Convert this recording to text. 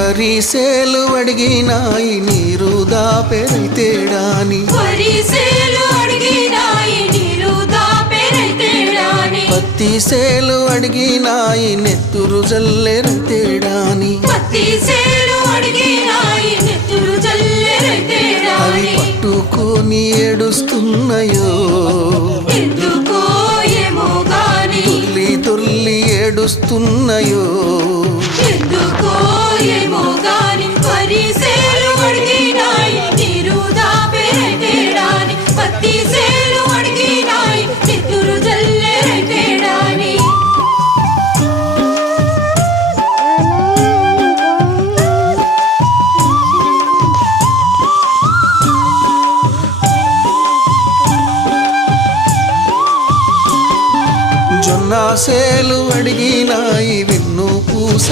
వరిసేలు అడిగినాయి నీరు దాపెరైతేడాని పత్తి సేలు అడిగినాయి నెత్తురు జల్లెరైతేడాని అవి పట్టుకొని ఏడుస్తున్నాయో తుల్లి తుల్లి ఏడుస్తున్నాయో జొన్న సేలు అడిగినాయి వెన్ను పూస